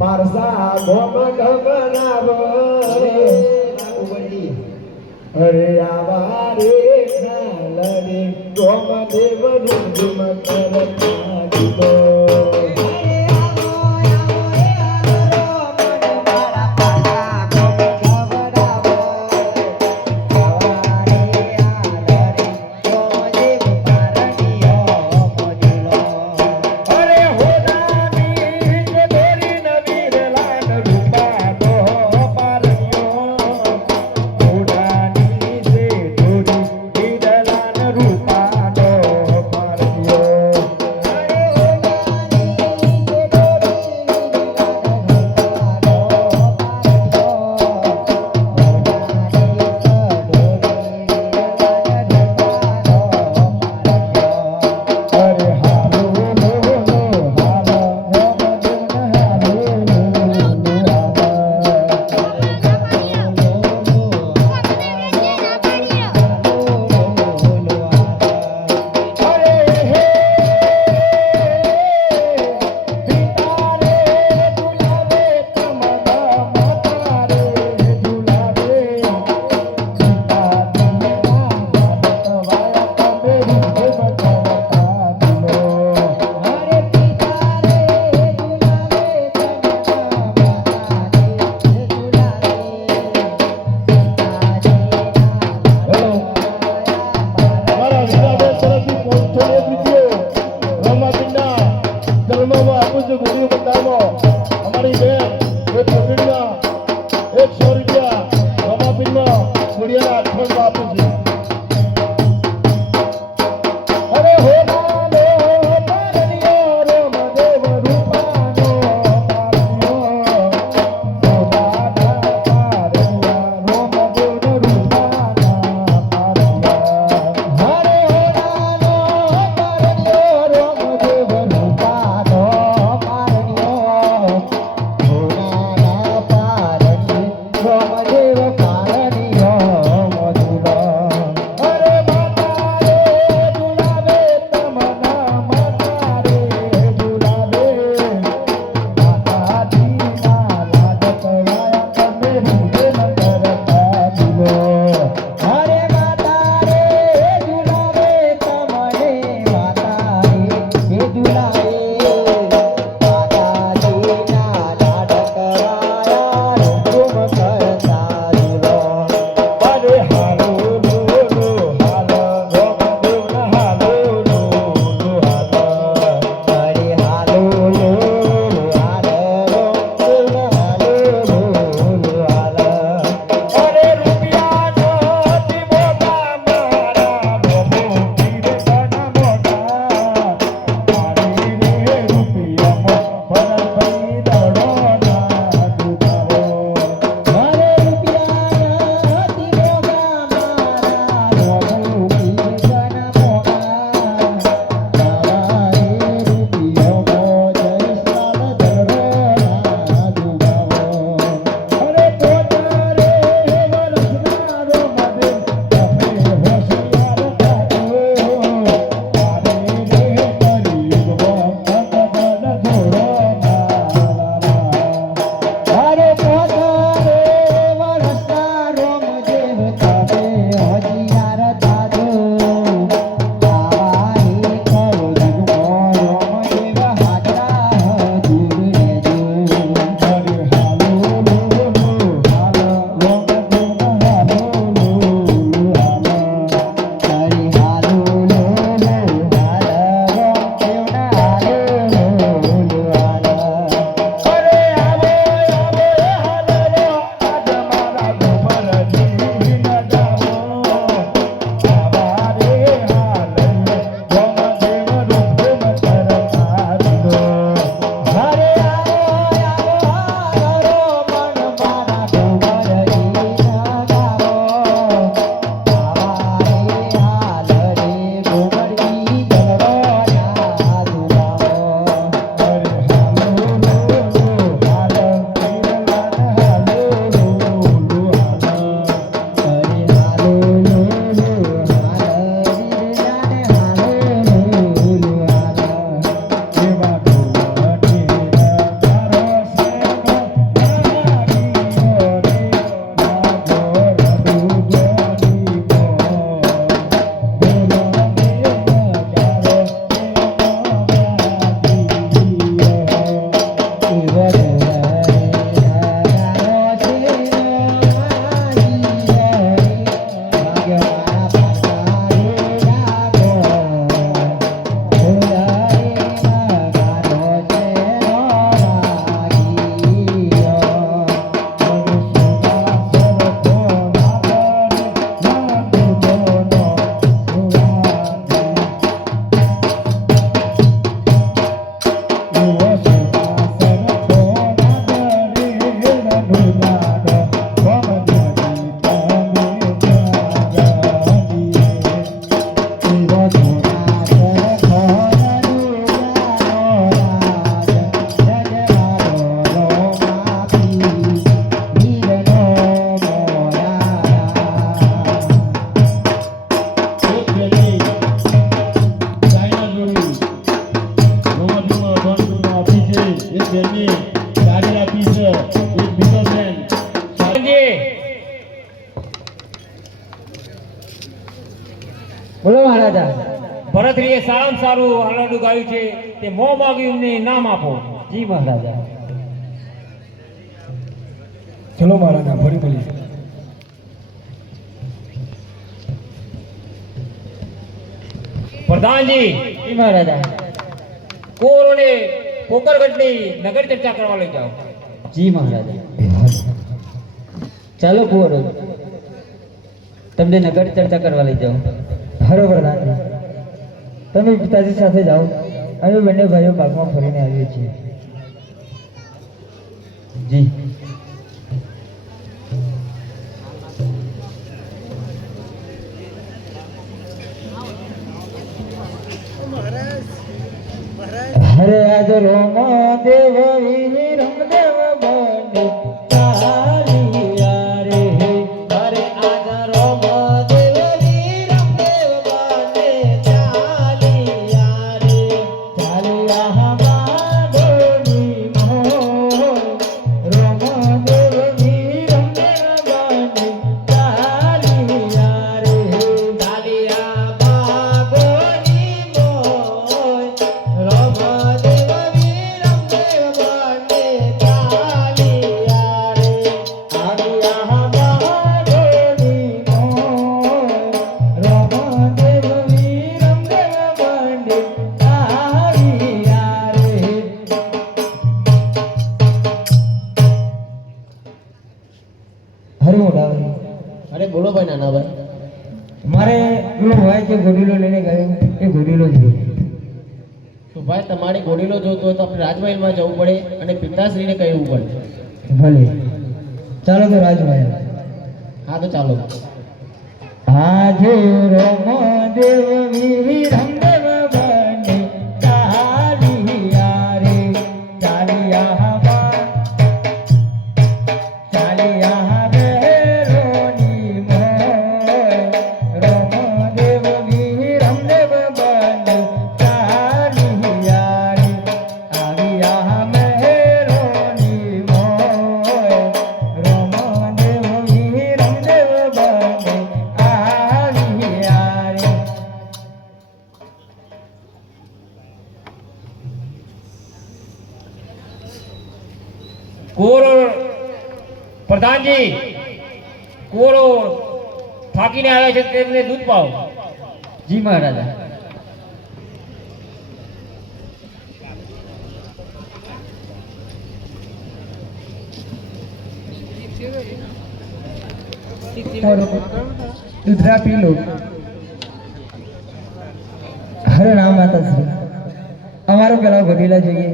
પારસા ગોમ ગમનાવો અરે આવા રે ખાલરે ગોમ દેવ રૂમ કરતા દીધો ભરતરીએ સારામાં સારું હાલરડું ગાયું છે તે મોં માગ્યું ને નામ આપો. જી મહારાજા. ચલો મહારાજા ફરી મળીએ. પ્રધાનજી જી મહારાજા. કોરોને પોકરગઢની નગર ચર્ચા કરવા લઈ જાઓ. જી મહારાજા. ચાલો કુંવરો, તમને નગર ચર્ચા કરવા લઈ જાઓ. હરો પ્રધાનજી, તમે પિતાજી સાથે જાઓ. અમે બંને ભાઈઓ બાગમાં ફરીને આવીએ છીએ. જી. હરે આજ રોમ દેવ રમદેવ બને ચાલિયા રે. હરે આજ રોમ દેવ રમદેવ બને ચાલિયા રે. ચાલિયા બાંધોની મોર રોમ દેવ રમદેવ બને ચાલિયા રે. ચાલિયા બાંધોની મોર રોમ અરે બોલો ભાઈ નાના ભાઈ. મારે પેલો ભાઈ જે ઘોડીલો લઈને ગયો એ ઘોડીલો જોઈએ. તો ભાઈ તમારે ઘોડીલો જોતો હોય તો આપણે રાજમહેલમાં જવું પડે અને પિતાશ્રીને કહેવું પડે. ભલે, ચાલો તો રાજભાઈ. હા તો ચાલો. આજે રમ દેવ રમદેવ બને ચાલિયા રે. ચાલિયા ચાલિયા બેરોની મોર રમ દેવ રમદેવ બને ચાલિયા રે. આવ્યા મેરોની મોર રમ દેવ રમદેવ બને આવ્યા રે. કોરો પ્રધાનજી, કોરો થાકીને આવ્યા છે તેમને દૂધ પાઓ. જી મહારાજા. દૂધરા પી લો. હરે રામ માતાશ્રી, અમારો પેલા ઘોડીલા જોઈએ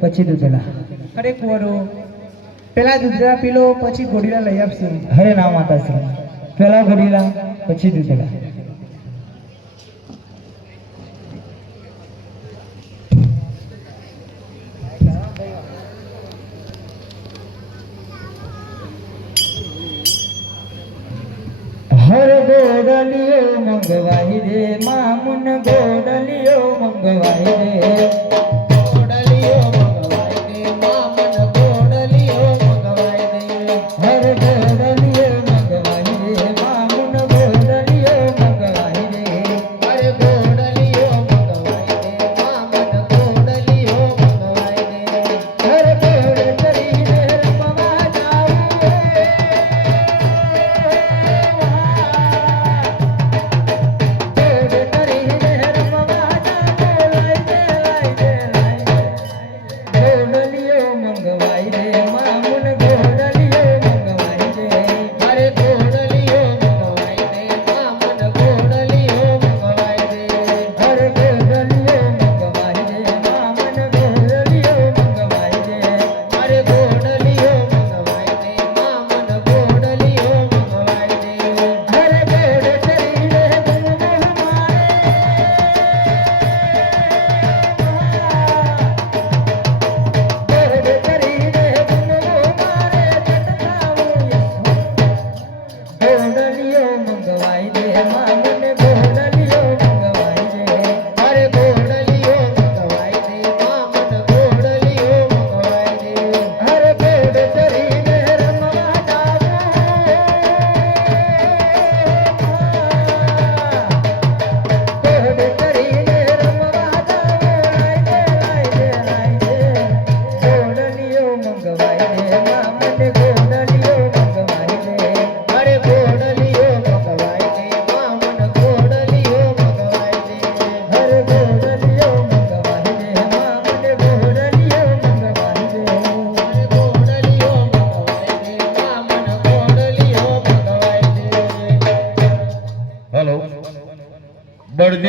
પછી દૂધેલા. અરે કુંવરો, પેલા દૂધરા પી લો પછી ઘોડીલા લઈ આપશું. હરે રામ માતાશ્રી, પેલા ઘોડીલા પછી દૂધેલા. હર ગોડલિયો મંગવાઈ રે મામુન ગોડલિયો મંગવાઈ રે. ગોડલિયો મંગવાઈ રે મામુન ગોડલિયો મંગવાઈ રે. હર ગોડલિયો મંગવાઈ રે મામુન ગોડલિયો મંગવાઈ રે. હર ગોડલિયો મંગવાઈ રે મામુન ગોડલિયો મંગવાઈ રે. હર ગોડ કરીને રમવા જાવું રે. ગોડ કરીને રમવા જાવું લઈ દે લઈ દે.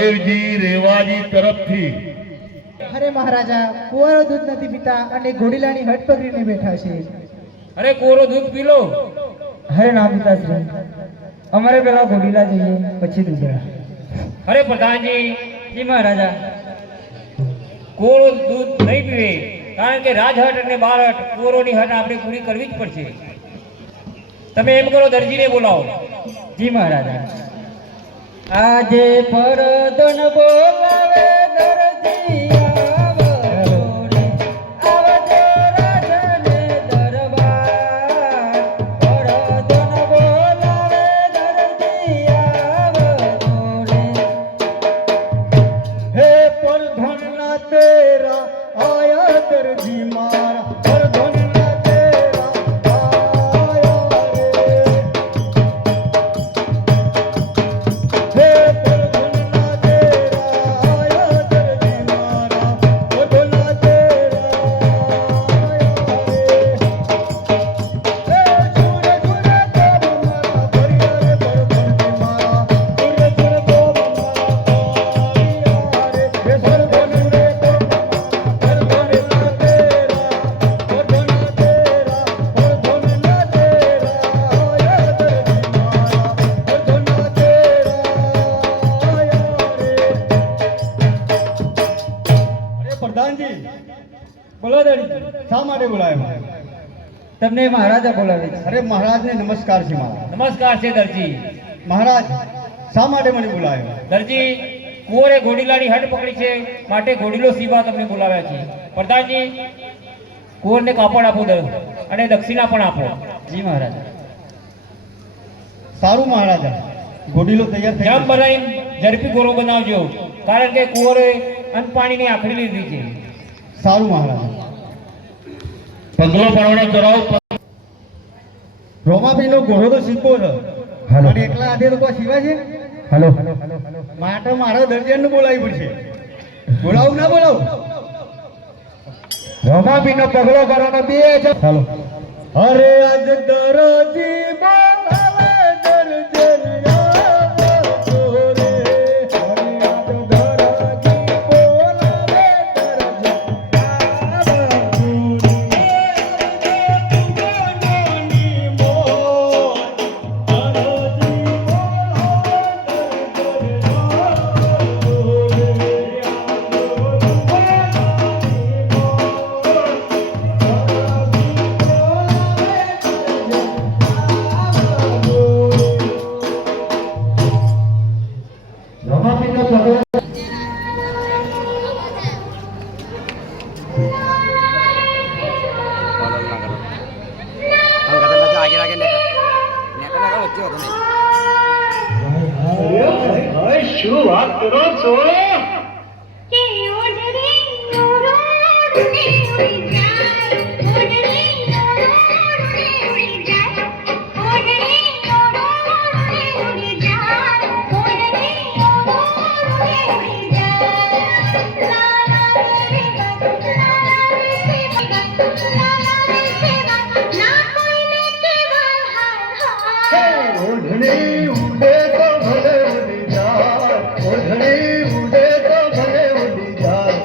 દેવજી રેવાજી તરફથી અરે મહારાજા કુંવરો દૂધ નથી પીતા અને ઘોડીલાની હટ પકડીને બેઠા છે. અરે કોરો દૂધ પી લો. અરે ના પિતાશ્રી, અમારે પેલા ઘોડીલા જોઈએ પછી દૂધરા. અરે પ્રધાનજી, જી મહારાજા. કોરો દૂધ નહીં પીવે, કારણ કે રાજહટ અને બાળહટ કોરોની હટ આપણે પૂરી કરવી જ પડશે. તમે એમ કરો, દરજીને બોલાવો. જી મહારાજા. આજે પરદન બોલાવે દરજી આવ જોડે, આવજો રાજને દરબાર. પરદન બોલાવે દરજી આવ જોડે. હે પરધનના તેરા આયા દરજી મારા, પરધનના તેરા આયા રે. હે પરધનના તેરા આયા દરજી મારા, પરધનના તેરા આયા રે. હે સુર સુર ગોબ મારા ભરિયા રે પરધનજી મારા, સુર સુર ગોબ મારા પ્રધાનજી, બોલો દરજી. શા માટે બોલાવ્યા? તમને મહારાજા બોલાવે છે. અરે મહારાજને નમસ્કાર છે મારા. નમસ્કાર છે દરજી. મહારાજ, શા માટે મને બોલાવ્યા? દરજી, કુંવરે ઘોડીલાની હટ પકડી છે, માટે ઘોડીલો સીબા તમને બોલાવ્યા છે. પ્રધાનજી, કુંવરને કાપડ આપો અને દક્ષિણા પણ આપો. જી મહારાજા. સારું મહારાજા, ઘોડીલો તૈયાર થઈ જમ ગયો. બનાવી ઝડપી ગોરો બનાવજો, કારણ કે કુંવરે અન્નપાણીની આખરી લીધી છે. સારું મહારાજા. પગલો પાડવાનો કરાવ. રોમાભાઈનો ઘોડો તો શીખવો છે, અને એકલા હાથે તો કોઈ શીવા છે? હલો. માટે મારા દરજીને બોલાવી પડશે. બોલાવું ના બોલાવું? રોમાભાઈનો પગલો કરવાનો બે છે. હાલો. અરે આજ દરજી બોલાવે દરજીને આવજો રે. અરે આજ દરજી બોલાવે દરજીને આવજો રે. દરજી બોલાવે શું વાત કરો છો? ઓઢણી ઉડે તો ભલે ઉડી જાય, ઓઢણી ઉડે તો ભલે ઉડી જાય,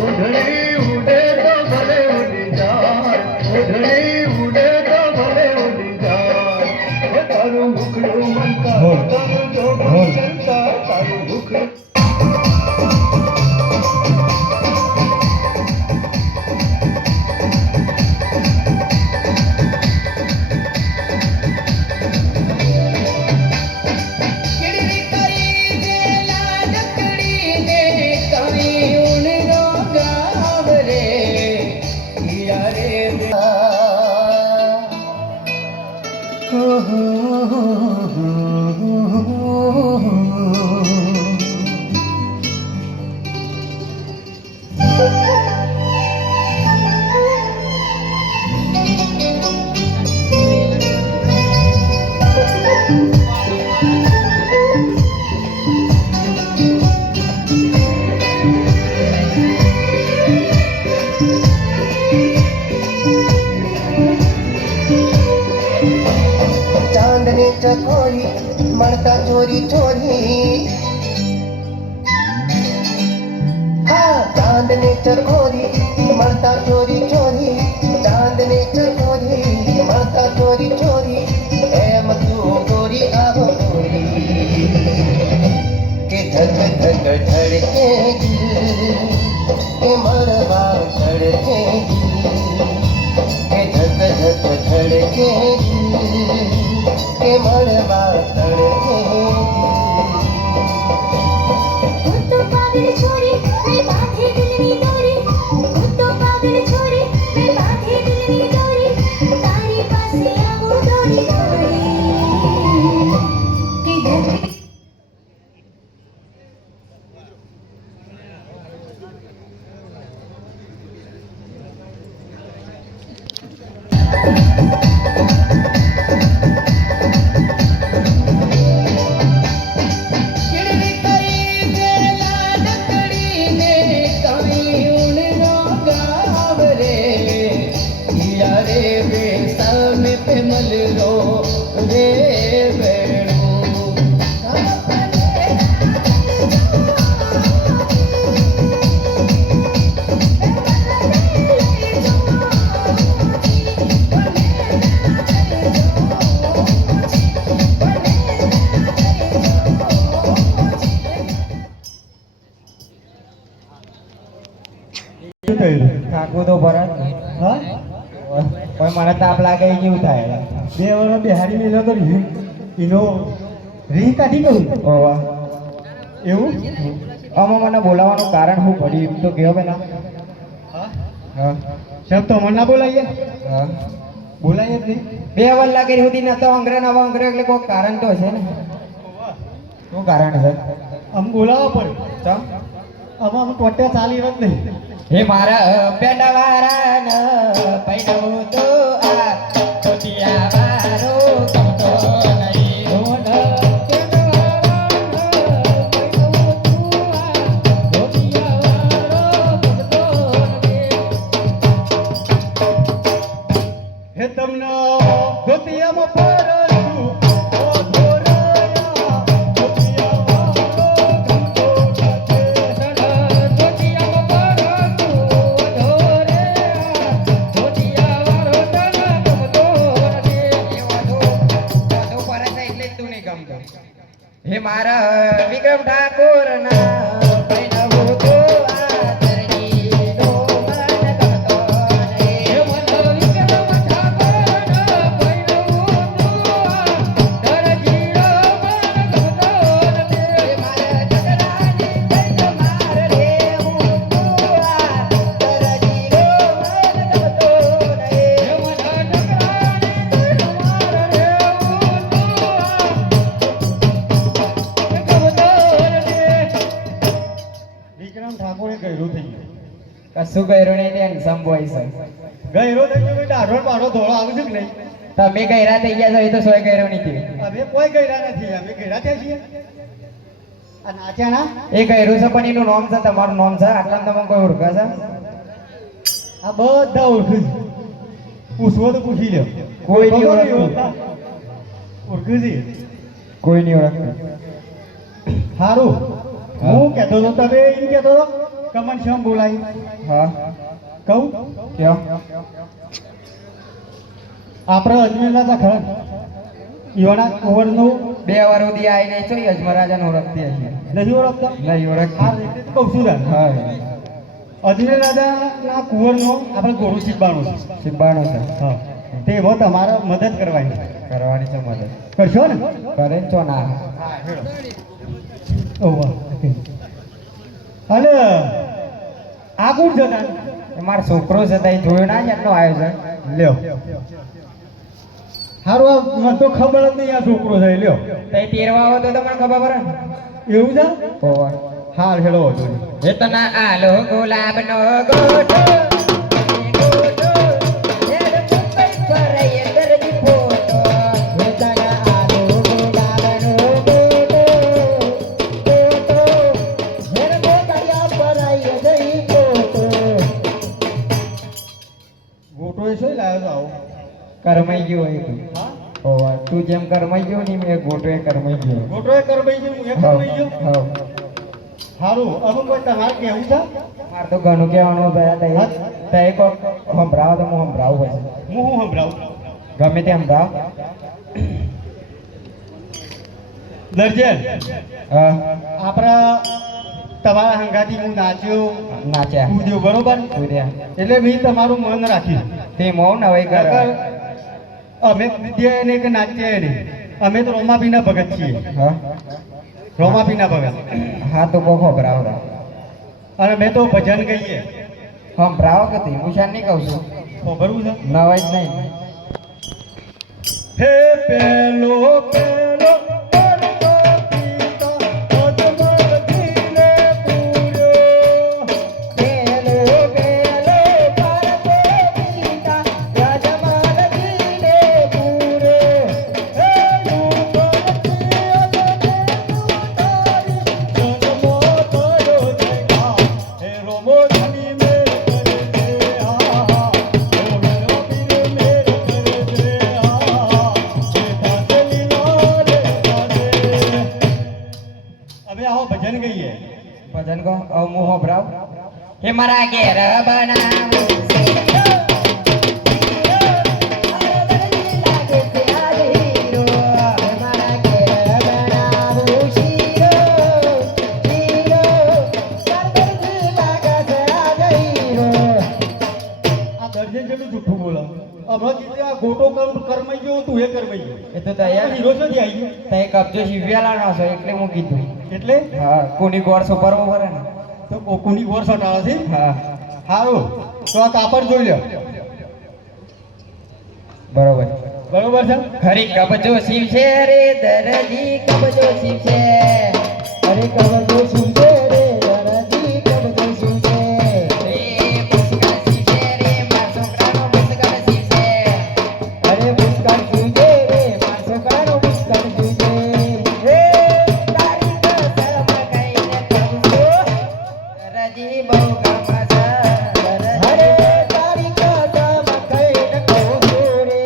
ઓઢણી ઉડે તો ભલે ઉડી જાય, ઓઢણી ઉડે તો ભલે ઉડી જાય. હે તારું ભૂખડું મનતા, તારું જોગું ચલતા, તારું ભૂખડું. ચાંદને ચકોરી મળતા ચોરી ચોરી चकोरी मरता चोरी चोरी चांद ने चकोरी मरता चोरी चोरी एम तू गोरी आवो गोरी के धक धक धड़के दिल के मरवा धड़के के धक धक धड़के दिल के मरवा धड़के तो पागल छोरी मैं बांधे दिलनी डोरी तो पागल छोरी मैं बांधे दिलनी डोरी तारी पासे आवो डोरी डोरी कि धरती થાકવું તો ભરા જ ને. હા પણ મને તાપ લાગે એ કેવું થાય 2 વર્ષ બિહારી મેલો તો એનો રીહ કાઢી ગયું ઓવા એવું આમાં મને બોલાવવાનું કારણ શું પડ્યું એમ તો કહો પેલા હા સાહેબ તો મને ના બોલાઈએ હા બોલાઈએ જ નહીં 2 વાર લાગે સુધી નતો અંગ્રે નવા અંગ્રે એટલે કોઈ કારણ તો હશે ને શું કારણ છે આમ બોલાવવા પડે ચમ આમાં આમ ટોટે ચાલી જ નહીં હે મારા પેંડા ન પૈડો તો આ ટોટિયા વારો ગમતો નહીં હોન હે તમને ધોતિયામાં પરસું ઓ ધોરાયા ધોતિયામાં ગમતો નથી. હે મારા વિક્રમ ઠાકોર ના પૈણવો તો આ તરજીનો મન ગમતો નહીં. હે મારા વિક્રમ ઠાકોર ના પૈણવો તો આ તરજીનો મન ગમતો નથી. હે મારા જગરાની પૈણ માર લેવું તો આ તરજીનો મન ગમતો નહીં. હે મારા જગરાની પૈણ માર લેવું તો વિક્રમ ઠાકોરે ગયરું થઈ ગયું કશું કર્યું નહીં તે handsome boy છે. ગયરો થઈ ગયો બેટા આઢો પાડો ધોળો આવે છે કે નહીં તમે ગયરા થઈ ગયા છો એ તો સોય કર્યો નથી. અમે કોઈ ગયરા નથી અમે ગયરા થયા છીએ આ નાચ્યા ના એ ગયરું છે પણ એનું નામ છે તમારું નામ છે આટલા તમે કોઈ ઓળખે છે આ બધા ઓળખું છે પૂછવો તો પૂછી લ્યો કોઈ નહીં ખબર ઓળખતું. ઓળખું છે કોઈ નહીં ઓળખતું. સારું હા. હું કહેતો હતો તમે એમ કહેતો હતો કમન શ્યામ બોલાય હા કહું ક્યાં આપણે અજમેરના હતા ખરા ઈવાના કુંવરનું 2 વાર સુધી આવીને ચોઈ અજમરાજાને ઓળખતી હશે નથી ઓળખતા નહીં આ ઓળખતી. રીતે તો કહું છું તને. હા અજમેર રાજાના કુંવરનો આપણે ગોરું શીખવાનું છે સિબ્બાણું છે હા તે એમાં તમારે મદદ કરવાની કરવાની છે મદદ કરશો ને કરે ને ચો ના ઓવા અને આ કોણ છે તાન? એ મારો છોકરો છે તઈ જોયો ના એટલો આવ્યો છે લ્યો સારું આ મને તો ખબર જ નહીં આ છોકરો છે લ્યો તઈ તેરવા આવો તો તમને ખબર પડે ને એવું છે ઓવા હાર હેડો હતો હે તના આલો ગુલાબનો ગોઠો એ ગોઠો હેડ મુંબઈ ફરાય દરજી ફોટો. હે તના આલો ગુલાબનો ગોઠો ગોઠો હેડ મોકળિયા ફરાય દઈ ફોટો. ગોટો એ શું લાવ્યો છો આવો કરમાઈ ગયો હોય તું. હા ઓવા તું જેમ કરમાઈ ગયો ને મેં ગોટો એ કરમાઈ ગયો. ગોટો એ કરવાઈ ગયો હું એ કરવાઈ ગયો હા સારું અમુક કોઈ તમારે કેવું છે મારે તો ઘણું કહેવાનું ભયા તે કોક સંભળાવો તો હું સંભળાવું પછી હું સંભળાવું ગમે તે સંભળાવ દર્જન હા આપણા તમારા હંગાથી હું નાચ્યો નાચ્યા કૂદ્યો બરોબર કૂદ્યા એટલે મેં તમારું મન રાખ્યું તે મૌન હવે કર નકર અમે કૂદ્યા નહીં કે નાચ્યા નહીં અમે તો રોમાપીના ભગત છીએ હા રોમાપીના ભગત હા તો કોક સંભળાવો અને મેં તો ભજન કહીએ સંભળાવો કે તે હું શાન નહીં કહું છું ખબરવું છે નવાઈ જ નહીં હે પેલો પેલો પડતો પિતા અજમલજીને પૂર્યો પેલો પેલો પારકો પિતા યજમાનજીને પૂરે હે યુગલજી જન્મો થયો જગા હે રોમોધની મેર કરે છે આ હે રોમોધની મેર કરે છે આ હે દાસલી લાલ દાસે હવે આવો ભજન ગઈએ ભજન કહો હવે હું સંભળાવ હે મારા ઘેર બનાવું શીરો, શીરો, હરવરજી લાગે છે આ હીરો. હે મારા ઘેર બનાવું શીરો, શીરો, હરવરજી લાગે છે આ હીરો. આ દર્જન જેટલું જૂઠું બોલો હમણાં કીધું આ ગોટો કરમાઈ ગયો તું એ કરમાઈ ગયો એ તો તૈયાર હીરો ચોથી આવી ગયો તઈ કબજો શિવ્યાલાનો છે એટલે હું કીધું એટલે હા કોની ગોળ સુપરવો પડે ને તો કોની ગોર સટાળે છે હા સારું તો આ કાપડ જોઈ લો બરોબર બરોબર છે હરી કબજો શિવ છે રે દરજી કબજો શિવ છે હરી કબજો શિવ છે રે દરજી કબજો શિવ છે રે પુષ્કળ શિવ છે રે માર છોકરાનો પુષ્કળ શિવ છે અરે પુષ્કળ શિવ છે રે માર છોકરાનો પુષ્કળ શિવ છે રે તારી તો શરમ કઈને કહું છું દરજી બહુ ગમે છે અરે તારી તો શરમ કઈને કહું છું રે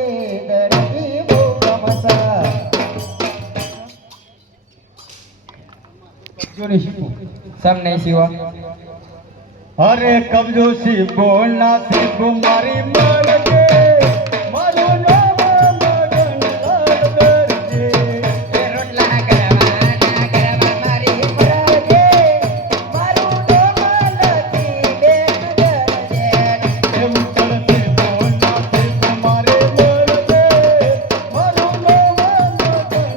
દરજી બહુ ગમે છે જો નહીં શીખું સમ નહીં શિવા અરે કબજો સી બોલના શીખ મારી મળજે મારું નામ મગન દરજે રોટલા કરવા મારી મરજે મારું નામ નથી બેન દરજે એમ તરસે બોલના શીખ મારી મળજે મારું નામ મગન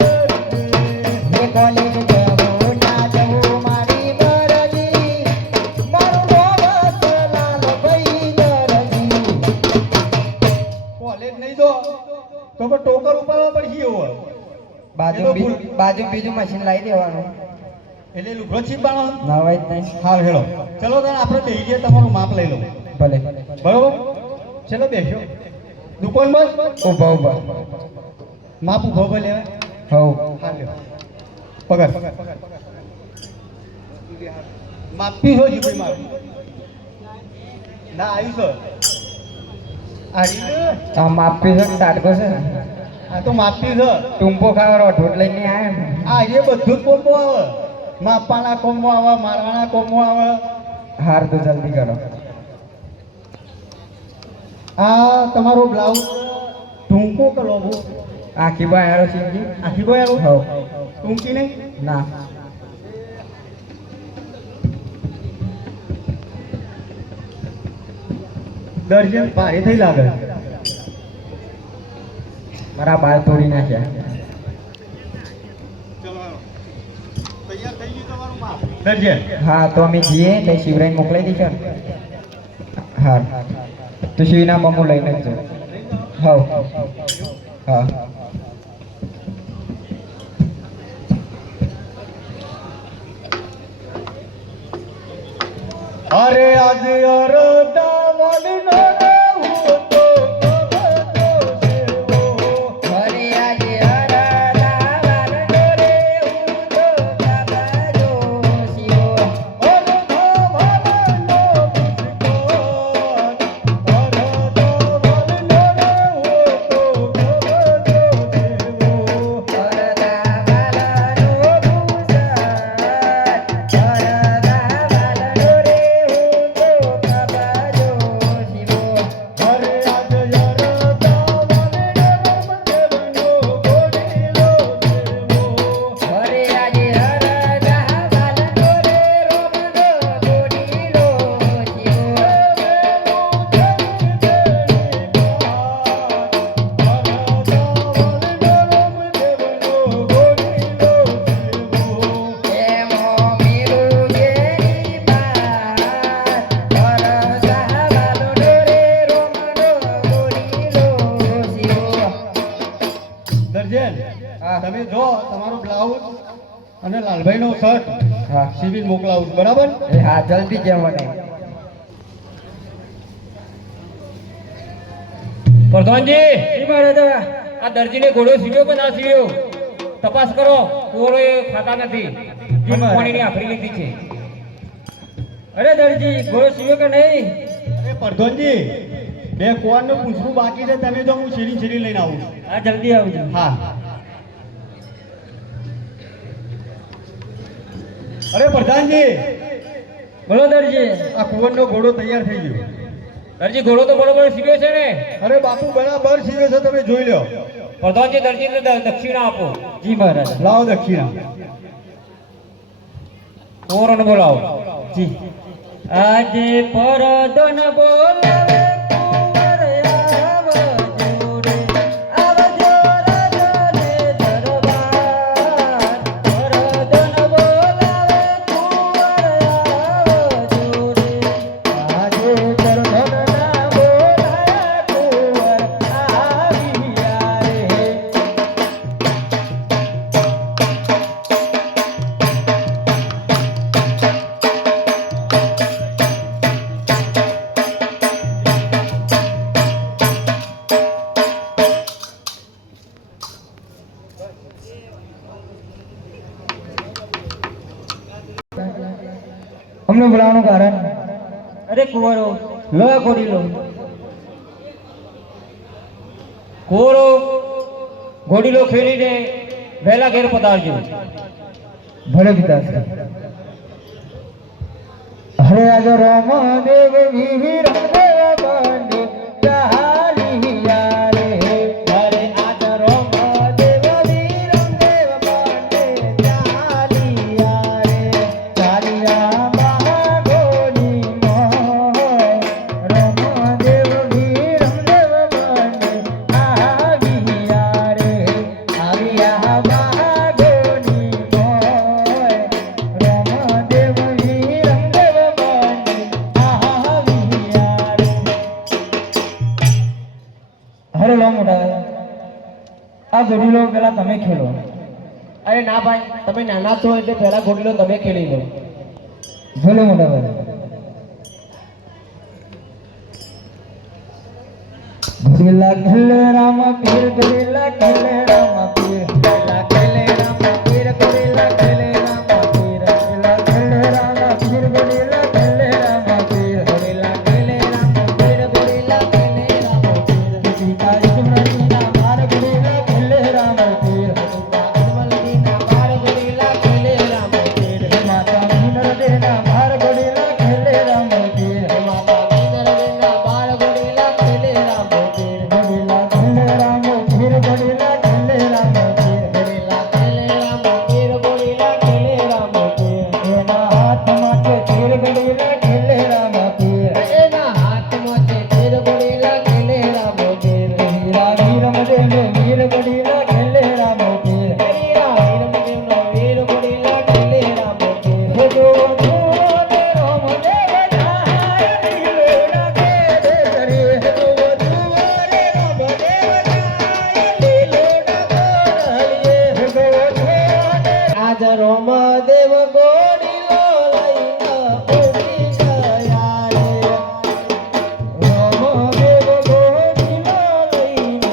દરજે હે કોલેજ જવું ના જવું મારી મરજી મારું નામ લાલ ભાઈ દરજી કોલેજ નહીં તો પણ ટોકર ઉપાડવા પડશે એવો બાજુ બીજું મશીન લાવી દેવાનું એટલે લુગડો છીપાણો નવાઈ જ નહીં હાલ હેડો ચલો તાર આપણે બેસી જઈએ તમારું માપ લઈ લો ભલે બરોબર ચલો બેસ્યો દુકાન બસ ઉભા ઉભા માપ ઉભો ઉભો લેવા હવ હાલ લ્યો પગાર માપી હો જી ભાઈ મારું ના આવ્યું સર આવી આ માપી છે સાટકો છે ને આ તો માપી છે ટૂંપો ખાવાનો ઢોટ લઈને આવ્યા ને આ એ બધું જ કોમ્બો આવે માપવાના કોમ્બો આવે મારવાના કોમ્બો આવે હાર તો જલ્દી કરો આ તમારો બ્લાઉઝ ટૂંકો કરો બહુ આખી બાય આરો શીખી આખી કોઈ આવું હવ ટૂંકી નહીં ના દર્જન ભારે થઈ લાગે મારા બાળ તોડી નાખ્યા દર્જન હા તો અમે જઈએ એટલે શિવરાય મોકલાઈ દઈશું ને હા તો શિવના મમ્મુ લઈને જ જાઉં હવ હા અરે આજે અરદા વડનો રહેવું તો કબજો સેવો. હરે આજે હરદાવાલ ડોરે હું તો કબજો શિવો અરદા વડનો પુષ્કળ, અરદા વડનો રહેવું તો કબજો સેવો. હરદાવાલનો ભૂષણ તમે જો તમારો બ્લાઉઝ અને લાલભાઈનો શર્ટ હા સિવિલ મોકલાવું છું, બરાબર? એ હા જલ્દી કે મને પ્રધાનજી જી મહારાજા આ દરજીને ઘોડો સીવ્યો કે ના સીવ્યો તપાસ કરો. કુંવરો એ ખાતા નથી. પાણીની આખરી લીધી છે. અરે દરજી ઘોડો સીવ્યો કે નહીં? અરે પ્રધાનજી, બે કુવારનું પૂછવું બાકી છે, તમે જો હું સીડી લઈને આવું છું. હા જલ્દી આવજો. હા. અરે પ્રધાનજી, બોલો દરજી. આ કુંવરનો ઘોડો તૈયાર થઈ ગયો. દરજી ઘોડો તો બરોબર સીવ્યો છે ને? અરે બાપુ બરાબર સીવ્યો છે, તમે જોઈ લો. પ્રધાનજી દરજીને દક્ષિણા આપો. જી મહારાજ. લાવો દક્ષિણા. કુંવરોને બોલાવો. જી. આજે પરદન બોલાવે કુંવર આવજો રે, આવજો રાજાને દરબાર. પરદન બોલાવે કુંવર આવજો રે, આજે પરદન ના બોલાય કુંવર આવ્યા રે. અમને બોલાવવાનું કારણ? અરે કુંવરો લો આ ઘોડી લો. કુંવરો ઘોડીલો ખેલીને વહેલા ઘેર પધારજો. ભલે પિતાશ્રી. હરે આજ રામ દેવ વીર દેવ બંને ચાલિયા રે. હરે આજ રામ દેવ વીર દેવ બંને ચાલિયા રે. ચાલિયા મહાગોની મોય, રામ દેવ વીર દેવ બંને આવ્યા રે. આવ્યા મહાગોની મોય, રામદેવ વીર દેવ બંને આવ્યા રે. હરે લો મોટા, આ ઘોડીલો પેલા તમે ખેલો. અરે ના ભાઈ, તમે નાના છો એટલે પહેલા ઘોડીલો તમે ખેલી લો. ભલે મોટા ભાઈ. ઘોડીલા ખેલે રામ પીર, ઘોડીલા ખેલે રામ પીર, ઘોડીલા ખેલે રામ પીર, ઘોડીલા ખેલે રામ પીર, ઘોડીલા ખેલે રામ પીર, ઘોડીલા ખેલે રામ પીર, ઘોડીલા ખેલે રામ પીર, ઘોડીલા ખેલે રામ પીર. પિતા ઈશ્વરીના બાર ઘોડીલા ખેલે રામ પીર, પિતા ઈશ્વરીના બાર ઘોડીલા ખેલે રામ પીર, માતા વિનરદેના બાર ઘોડીલા ખેલે રામ પીર, માતા વિનરદેના બાર ઘોડીલા ખેલે રામ પીર. ઘોડીલા ખેલે રામ પીર, ઘોડીલા ખેલે રામ પીર, ઘોડીલા ખેલે રામ પીર, ઘોડીલા ખેલે રામ પીર. એના હાથમાં છે તીર, ઘોડીલા ખેલે રામ પીર, એના હાથમાં છે તીર, ઘોડીલા ખેલે રામ પીર. વીરા વીરમદેવનો વીર, ઘોડીલા ખેલે રામ પીર, વીરા વીરમદેવનો વીર, ઘોડીલા ખેલે રામ પીર. હે જો જોને રામદેવ જાય, લીલોડા ખેલે કરે. હે જો જોને રામદેવ જાય, લીલોડા ખેલે. હે જો જોને આજ રામદેવ ઘોડીલો લઈને ઉડી ગયા રે. રામદેવ ઘોડીલો લઈને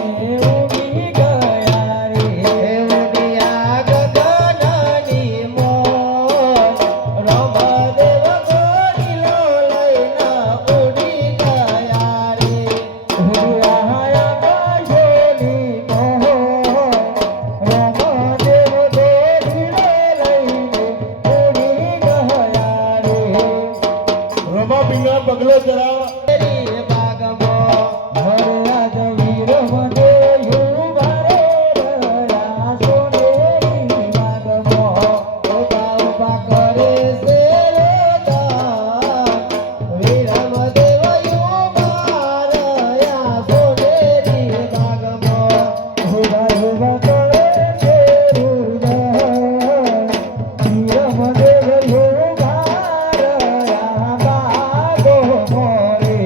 ઉડી ગયા રે. હે ઉડ્યા ગગનની મોર, રામદેવ ઘોડીલો લઈને ઉડી ગયા રે. ઉડ્યા આકાશની મોર, રામદેવ ઘોડીલો લઈને ઉડી ગયા રે. રમા પીના પગલો જરા. તેરી બાગમાં ભરરાજ વીર મને યુવારે ભરા સોનેરી બાગમાં. ઉભા ઉભા કરે છે લોદા, વીરમદેવ યુવારયા સોનેરી બાગમાં. ઉભા ઉભા કરે છે લોદા, વીરમદેવ યુવારયા બાગો મોરે.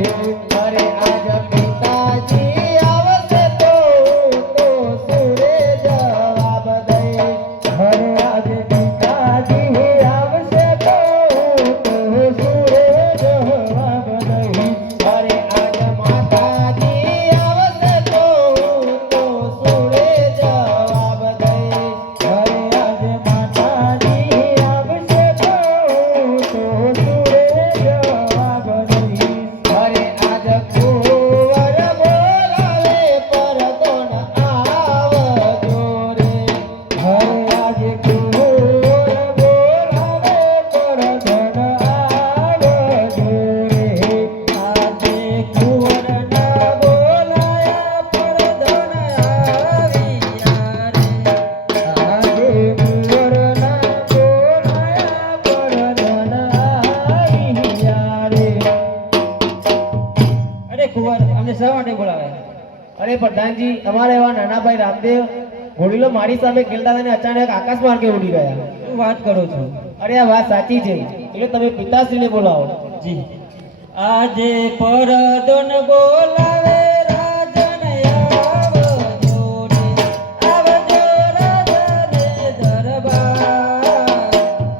કુંવર અમને શા માટે બોલાવે? અરે પ્રધાનજી, અમારા એવા નાના ભાઈ રામદેવ ઘોડીલો મારી સામે ખેલતા હતા અને અચાનક આકાશ માર્ગે ઉડી ગયા. શું વાત કરો છો? અરે આ વાત સાચી છે, એટલે તમે પિતાશ્રીને બોલાવો. જી. આજે પરદોન બોલાવે રાજન આવજો રે, આવજો રાજને દરબાર.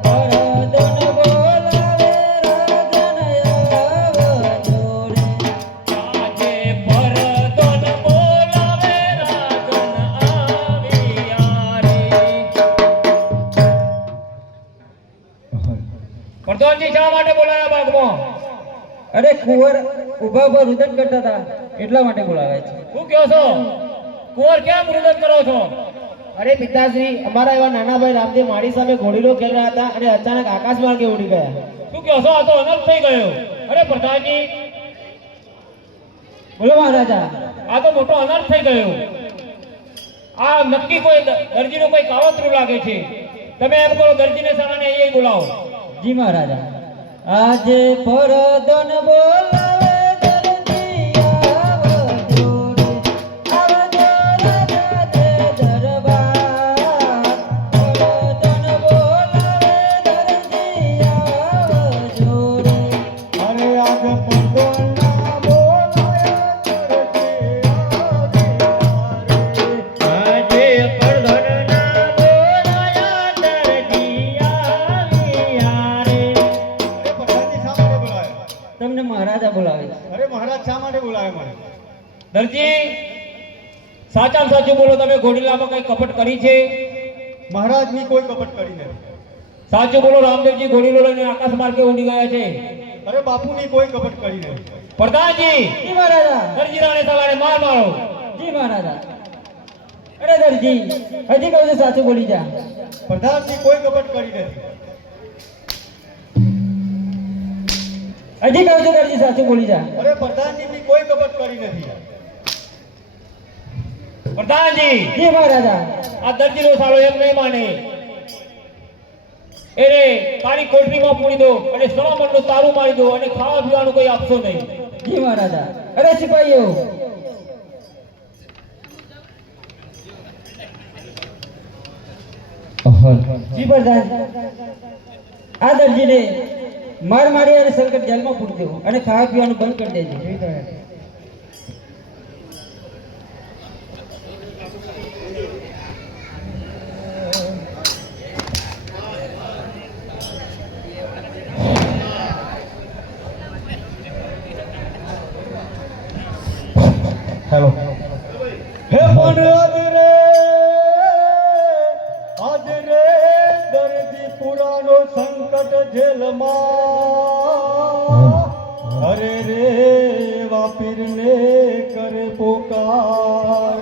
પરદોન બોલાવે રાજન આવજો રે. આજે પરદોન બોલાવે રાજન આવ્યા રે. પ્રધાનજી શા માટે બોલાયા બાગમાં? અરે કુંવર ઉભા ઉભા રુદન કરતા હતા એટલા માટે બોલાવે છે. શું કહો છો? કુંવર કેમ મૃદન કરો છો? અરે પિતાશ્રી, અમારા એવા નાના ભાઈ રામદેવ મારી સામે ઘોડીલો ખેલ રહ્યા હતા અને અચાનક આકાશ માર્ગે ઉડી ગયા. શું કહો છો? આ તો અનર્થ થઈ ગયો. અરે પ્રધાનજી, બોલો મહારાજા. આ તો મોટો અનર્થ થઈ ગયો. આ નક્કી કોઈ દરજીનું કોઈ કાવતરું લાગે છે. તમે એમ કરો, દરજીને સામાને અહીંયા બોલાવો. જી મહારાજા. આજે પરદોન બોલાવે દરજી આવજો રે, આવજો રાજાને દરબાર. પરદોન બોલાવે દરજી આવજો રે. અરે આજ પરદોના બોલાયા દરજી આજે પરદોનના બોલાયા દરજી આવ્યા રે. પ્રધાનજી શા માટે બોલાયા? તમને મહારાજા બોલાવે છે. અરે મહારાજ શા માટે બોલાયા મને? દરજી, સાચામાં સાચું બોલો, તમે ઘોડીલામાં કઈ કપટ કરી છે? મહારાજની કોઈ કપટ કરી નથી. સાચું બોલો, રામદેવજી ઘોડીલો લઈને આકાશ માર્ગે ઉડી ગયા છે. અરે બાપુની કોઈ કપટ કરી નથી. પ્રધાનજી, જી મહારાજા. દરજી રાણે સવારે માર મારો. જી મહારાજા. અરે દરજી, હજી કહું છું સાચું બોલી જા. પ્રધાનજી કોઈ કપટ કરી નથી. હજી કહું છું દરજી સાચું બોલી જા. અરે પ્રધાનજીની કોઈ કપટ કરી નથી. પ્રધાનજી, જી મહારાજા. આ દરજીનો સાલો એમ નહીં માને. એને તારી કોઠરીમાં પૂરી દો અને સલામતનું તારું મારી દો અને ખાવા પીવાનું કોઈ આપશો નહીં. જી મહારાજા. અરે સિપાહીઓ, જી પ્રધાન, આ દરજીને માર મારી અને સંકટ જેલમાં પૂરી દો અને ખાવા પીવાનું બંધ કરી દેજો. હેલો. હે પણ આજ રે દર્દી પુરાનો સંકટ જેલમાં. અરે રે વાપીરને કરે પોકાર.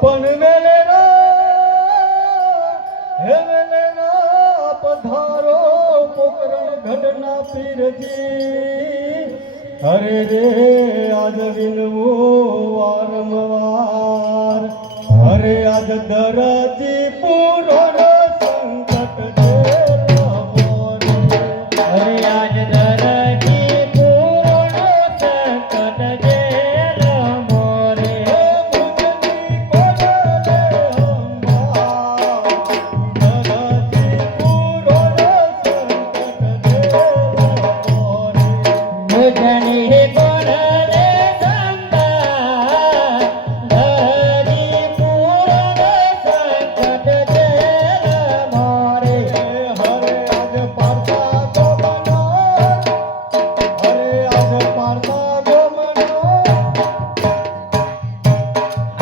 પણ વેલેરા પધારો પોકરણ ઘડના પીરજી. અરે રે આજ વિનવું વારંવાર. અરે આજ દરજી પૂરો સંકટ જેલમાં. અરે આજ દરજી પૂરો સંકટ જેલમાં રે. મુજની કોડલે અંબા. દરજી પૂરો સંકટ જેલમાં. મુજની કોડલે સંબા, દરજી પૂરો સંકટ જેલમાં રે. હરે આજ પારસા ગોમનો. હરે આજ પારસા ગોમનો.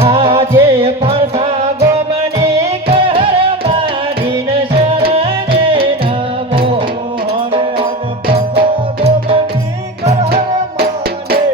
આજે પારસા ગોમની કહર મારીન શરણે નમો. હરે આજ પારસા ગોમની કરાર માને.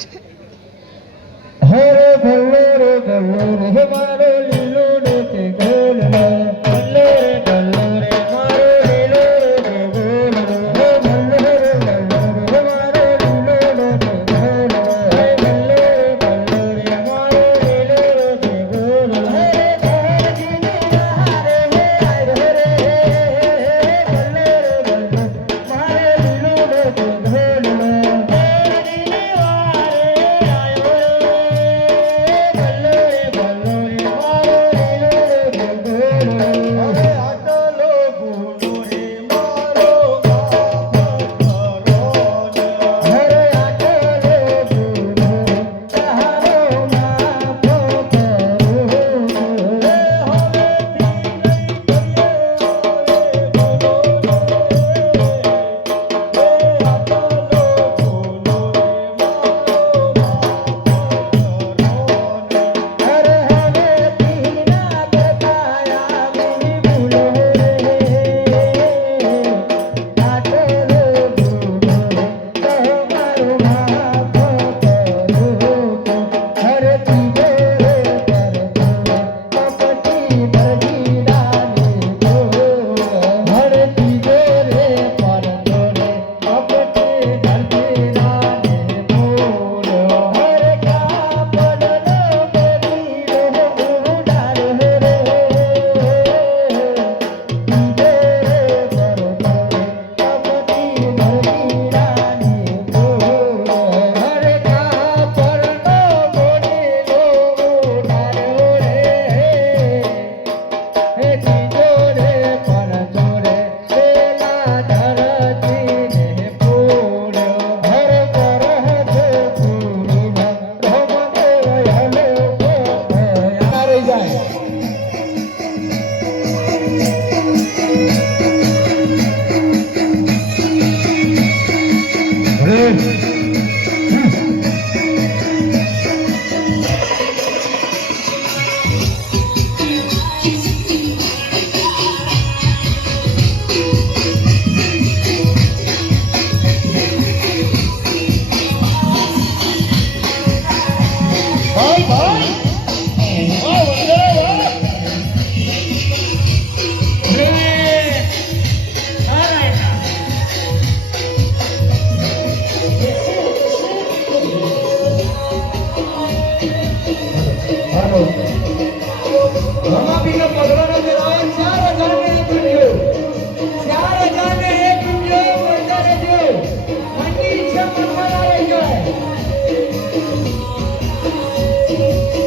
હરે ભલ્લો રે ગલ્લો રે મારો લીલો રે તે ગોલ રે ભલ્લો રે ગલ્લો રે મારો લીલો રે તે ગોલ રે ભલ્લો રે ગલ્લો રે મારો લીલો રે તે ગોલ રે ભલ્લો રે ગલ્લો રે મારો લીલો રે તે ગોલ રે ધરજીને હારે હે આય રે ભલ્લો રે ગલ્લો મારે લીલો રે તે ગોલ રે ધરજીને હારે આયો રે ભલ્લો રે ભલ્લો રે મારો લીલો રે તે ગોલ રે અરે આટલો ગુનો રે મારો બાપરો હરે આટલો ગુનો તારો માફો કરો રે અરે હવેથી ના બતાયા મેં ભૂલો રે આટલો ગુનો તમારો માફો કરો હરે તીજો રે કરજો કપટી બગીડાને હરે તીજો રે પરજો રે કપટી બગીડાને હરે કાપડનો બગીડો ઉડાડો રે Thank you.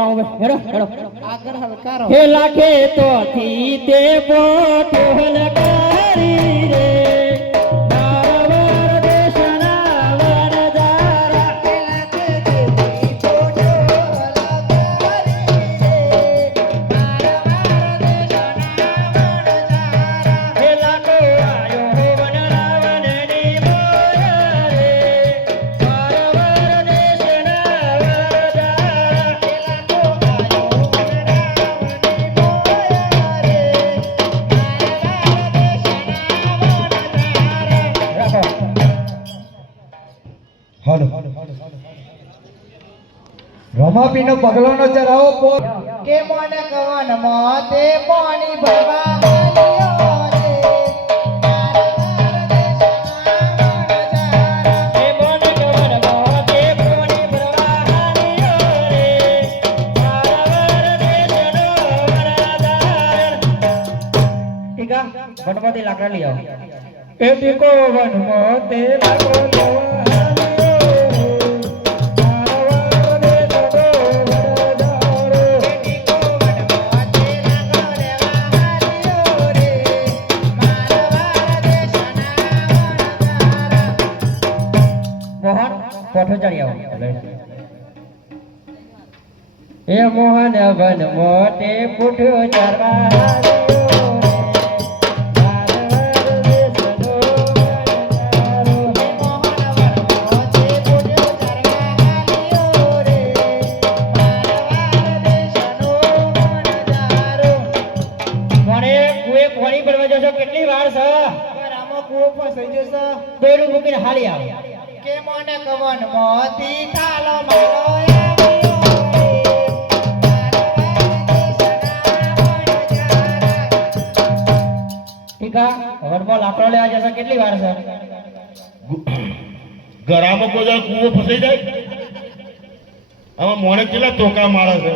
છોકરાઓ હેડો હેડો આગળ હલકારો હે લાખે તો થી તે બોટો લગારી રે મારા દેશના વરદારા હે લાખો આયો વનરાવનની મોયા રે મારા દેશના વરદારા હાલો રમાપીનો પગલોનો ચરાવો પો કે મોન કવન મોતે પાણી ભરવા આવ્યો રે હે મન ગવન મોતે પોણી પ્રવાહાનિયો રે મારા દેશનો વરદાર ઠીકા ગણપતિ લાકડા લઈ આવો એ ટીકો વન મોતે લાગો મોહન કોઠો ચડી આવો એ મોહન વન મોટે પુઠો ચરવા કેટલી વાર છે આમાં કૂવો ફસાઈ જશે દોડું મૂકીને હાલી આવે કે મોન કવન મોતી કાલો માલો આવ્યો ઠીકા વડમાં લાકડો લેવા જશે કેટલી વાર છે ગરામાં કોઈ દાડો કૂવો ફસાઈ જાય આમાં મોણે કેટલા તોકા મારે છે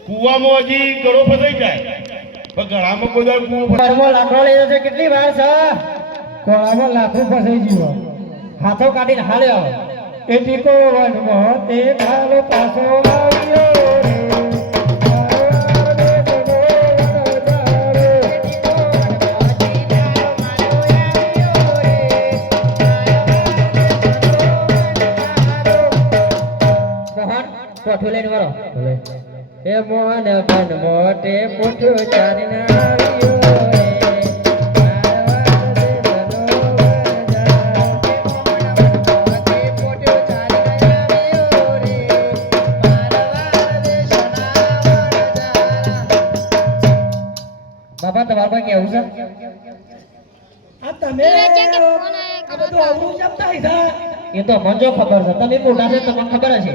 કૂવામાં હજી ગળો ફસાઈ જાય પણ ગળામાં કોઈ દાડો કૂવો વડમાં લાકડો લઈ જશે કેટલી વાર છે કોળામાં લાખો ફસાઈ ગયો હાથો કાઢીને હાલે આવે એ ટીકો વનમાં તે કાલો પાછો આવ્યો મોહન કોઠું લઈને વળો એ મોહન બન મોટે પુઠું ચારીને આવ્યો રે બાપા તમારે કોઈ કેવું છે આ તમે આ બધું આવું કેમ થાય છે એ તો મને જો ખબર છે તમે મોટા છે તમને ખબર હશે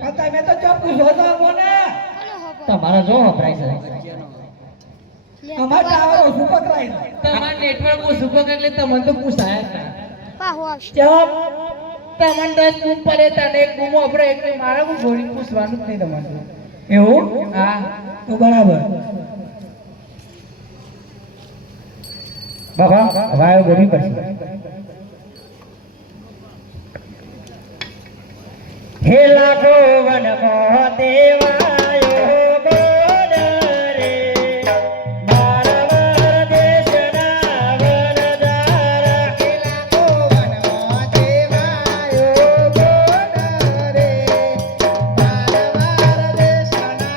પણ તમે તો ચોક પૂછો તો મને તમારા જો વપરાય છે અમાર ટાવર ઓછું પકડાય છે તમાર નેટવર્ક ઓછું પકડે એટલે તમને તો પૂછાય જ ના. પાહો આવશે ચપ તમને 10 બૂમ પડે તને એક બૂમ વાપરે એટલે મારે હું ગોળી પૂછવાનું જ નહીં તમારે એવું હા તો બરાબર બાબા વાયો બોલી પડશે હે લાખો વન દેવાયો ગોડ રે મારા દેશના વનદારા હે લાખો વનમાં દેવાયો ગોડ રે મારવાર દેશના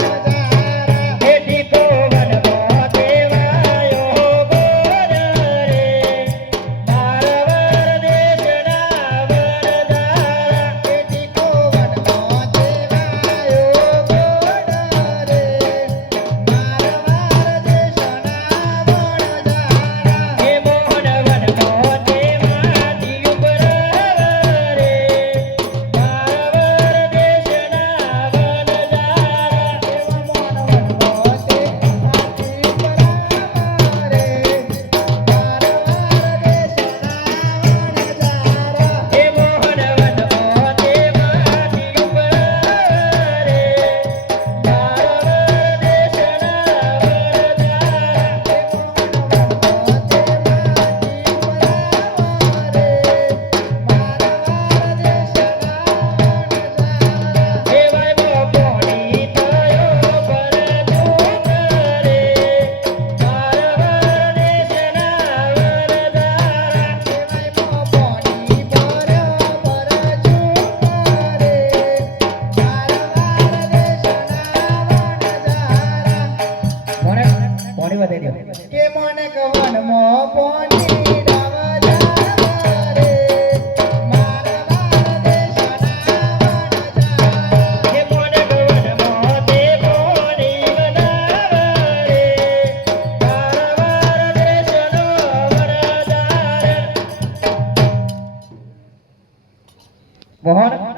વનજારા હે ટીકો વન દેવાયો ગોડ રે મારા દેશના વનદારા ટીકો વનમાં દેવાયો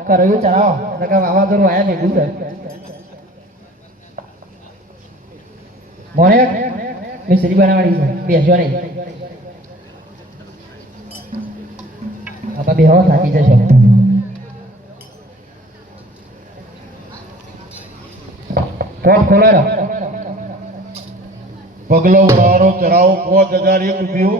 કરયું ચલાવો નકર વાવાઝોડું આયા ભેગું છે મોણે મિશ્રી બનાવવાની છે બેસજો નહીં આપા બેહો થાકી જશો કોટ ખોલો રો પગલો વાળો ચરાવો 5001 રૂપિયો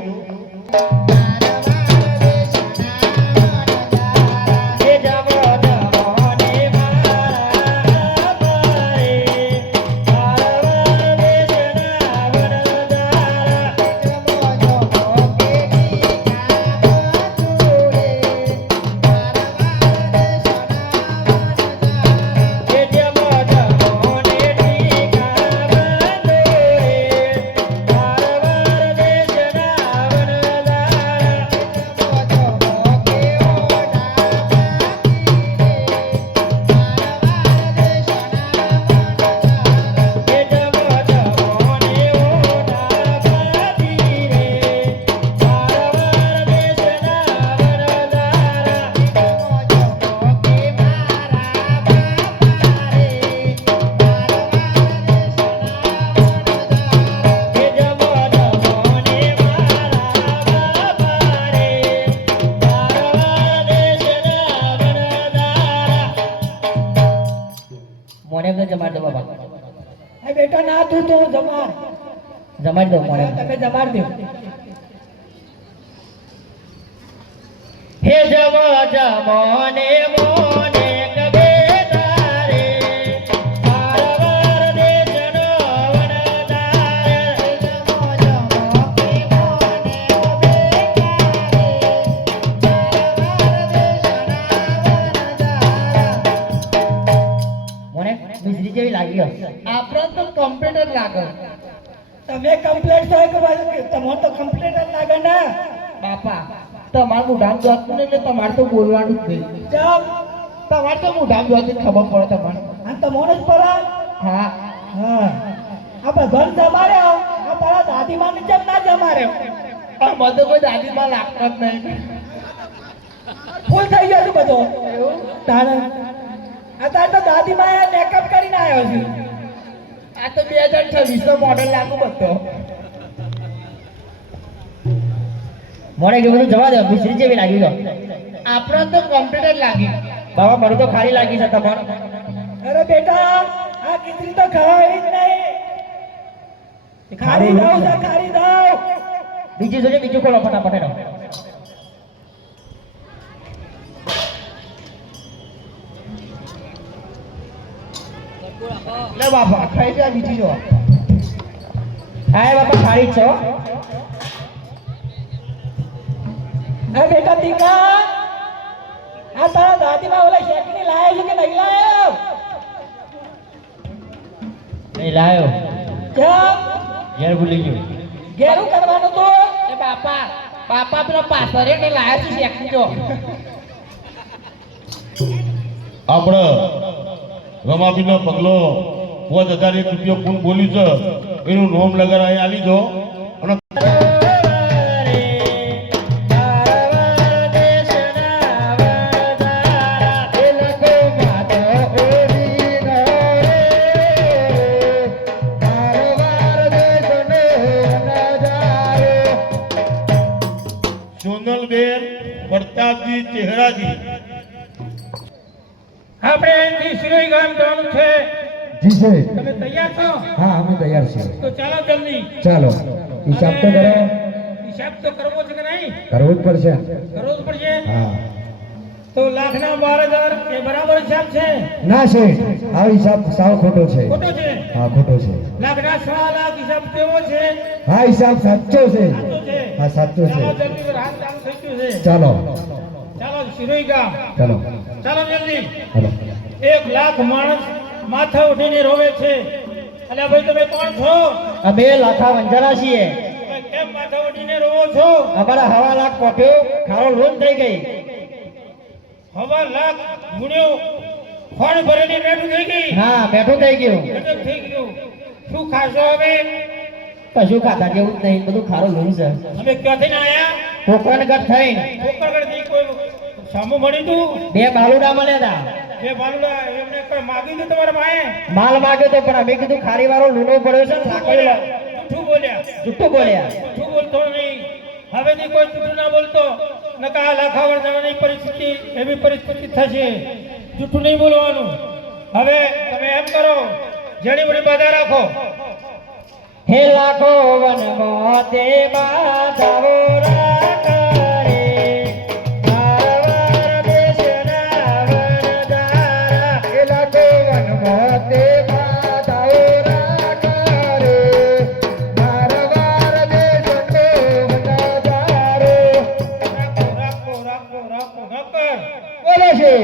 મોણે ને જમાડ દો બાબા એ બેટા ના તું તો જમાડ દો મોણે તમે જમાડ દો હે જમા જમોને મોને કબે તારે પારવાર દેશનો વનદાર જમો જમો કે મોને કબે તારે મોને મિશ્રી જેવી લાગી આપણે તો કમ્પ્યુટર લાગે તમે કમ્પ્લેટ થાય કે ભાઈ તમને તો કમ્પ્લેટ જ લાગે ને બાપા તમારું મોઢામ જોતું એટલે તમારે તો બોલવાનું જ નહીં જાવ તમારે તો મોઢામ જોતું ખબર પડે તમારે આ તમને જ પડે હા હા આપણે ઘર જમાડ્યો આ તારા દાદીમાને જેમ ના જમાડ્યો પણ બધો કોઈ દાદીમાં લાગતો જ નહીં ફૂલ થઈ ગયો છે બધો તારે અત્યારે તો દાદીમાએ મેકઅપ કરીને આવ્યો છે આ તો 2026 નો મોડેલ લાગુ બધો મોડે કે બધું જવા દે મિશ્રી જેવી લાગી ગયો આપણે તો કમ્પ્યુટર લાગી બાબા મારું તો ખાલી લાગી છે તમારે અરે બેટા આ ખીચડી તો ખવાય જ નહીં ખારી દઉં છે ખારી દઉં બીજી જોજે બીજું ખોલો ફટાફટ એનો લે બાપા ખાઈ જા બીજી જો હા બાપા ખાલી છો અરે બેટા દીકા આ તારા દાદીમાં ઓલા શેકની લાયો છે કે નહીં લાયો નહીં લાયો કેમ ઘેર ભૂલી ગયો ઘેરું કરવાનું તો એ બાપા બાપા પેલો પાથરે ને લાયો છે શેકની જો આપણે રમાબીનો પગલો 5001 રૂપિયો કોણ બોલ્યું છે એનું નોમ લગાવી આલી દો અને સોનલબેન પ્રતાપજી ચહેરાજી આપણે અહીંથી શિરોઈ ગામ જવાનું છે જી છે તમે તૈયાર છો હા અમે તૈયાર છીએ તો ચાલો જલ્દી ચાલો હિસાબ તો કરો હિસાબ તો કરવો છે કે નહીં કરવો જ પડશે કરવો જ પડશે હા તો લાખના 12,000 એ બરાબર હિસાબ છે ના શેઠ આ હિસાબ સાવ ખોટો છે ખોટો છે હા ખોટો છે લાખના 6 લાખ હિસાબ કેવો છે હા હિસાબ સાચો છે સાચો છે હા સાચો ચાલો છે જલ્દી રાત ચાલુ થઈ ગયું છે ચાલો ચાલો શિરોઈ ગામ ચાલો ચાલો જલ્દી ચાલો 1 લાખ માણસ માથા ઉઠીને રોવે છે અલ્યા ભાઈ તમે કોણ છો અમે લાખા વંજારા છીએ કેમ માથા ઉઠીને રોવો છો અમારા 1.5 લાખ કોટ્યો ખારો લોન થઈ ગઈ 1.5 લાખ ગુણ્યો ફળ ભરેલી બેઠું થઈ ગઈ હા બેઠું થઈ ગયું ગજબ થઈ ગયું શું ખાશો હવે કશું ખાતા જેવું જ નહીં બધું ખારો લોન છે અમે ક્યાંથી ના આયા કોકણગઢ થઈને કોકરગઢથી કોઈ સામું મળી તું 2 બાલુડા મળ્યા હતા એ બાલુડા એમને કોઈ માગી દે તમારા માએ માલ માગ્યો તો પણ અમે કીધું ખારી વાળો લૂનો પડ્યો છે ને સાંકળી જૂઠું બોલ્યા જુઠ્ઠું બોલ્યા જૂઠું બોલતો નહીં હવેથી કોઈ જૂઠું ના બોલતો નકા આ લાખાવર જવાની પરિસ્થિતિ એવી પરિસ્થિતિ થશે જૂઠું નહીં બોલવાનું હવે તમે એમ કરો જેની બધી બાધા રાખો હે લાખો વનમાં તે બાધાઓ રાખે મારવાર દેશના વરદારા એ લાખો વનમાં તે બાધાઓ રાખે રે મારવાર દેશનો વરદારો. રાખો નકર બોલે છે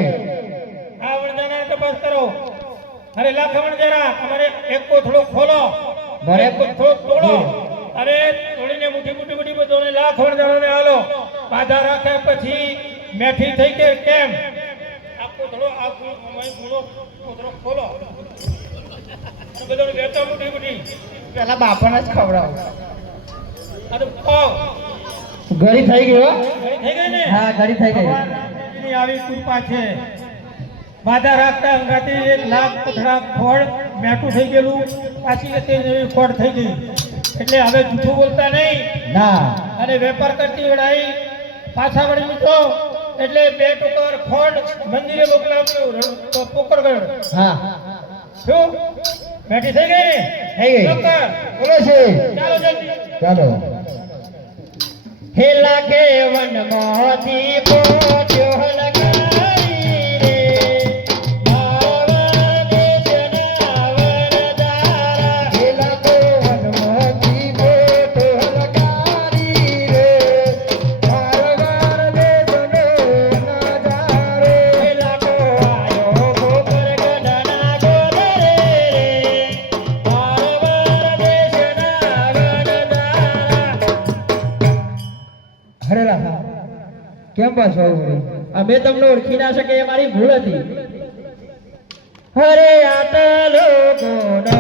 આ વરદાના તપાસ કરો અરે લાખવણ જરા તમારે એક કોથળો ખોલો બરે એક કોથળો તોડો અરે તોડીને મુઠ્ઠી બધોને લાખવણ જણાને હાલો બાધા રાખે પછી મેઠી થઈ કે કેમ આ કોથળો આ ગુણો કોથળો ખોલો અને બધાને વેચો મુઠ્ઠી પેલા બાપાને જ ખવડાવો. આ તો ખાઓ ઘડી થઈ ગયો થઈ ગઈ ને હા ઘડી થઈ ગઈ ભગવાનની આવી કૃપા છે બાધા રાખતા અંગાથી 1 લાખ કોથળા ખોળ મેઠું થઈ ગયેલું પાછી તે નવી ખોળ થઈ ગઈ એટલે હવે જૂઠું બોલતા નહીં ના અને વેપાર કરતી વેળાએ પાછા વળી મિત્રો એટલે 2 ટોકર ખોળ મંદિરે મોકલાવ્યું પોકરગઢ હા શું મેઠી થઈ ગઈ ને થઈ ગઈ નક્કર. બોલે છે ચાલો જલ્દી ચાલો હે લાગે વનમાંથી પોટ્યો હલકારી રે મારવાર દેશના વરદારા એ લાખો વનમાંથી મોટો હલકારી રે મારવાર દેશનો નજારો. હે લાખો આયો ગોકરગઢના ગોદરે રે મારવાર દેશના વરદારા અરે રાહા કેમ પાછો આવું વળી? અમે તમને ઓળખી ના શકે એ મારી ભૂલ હતી. હરે આટલો ગોનો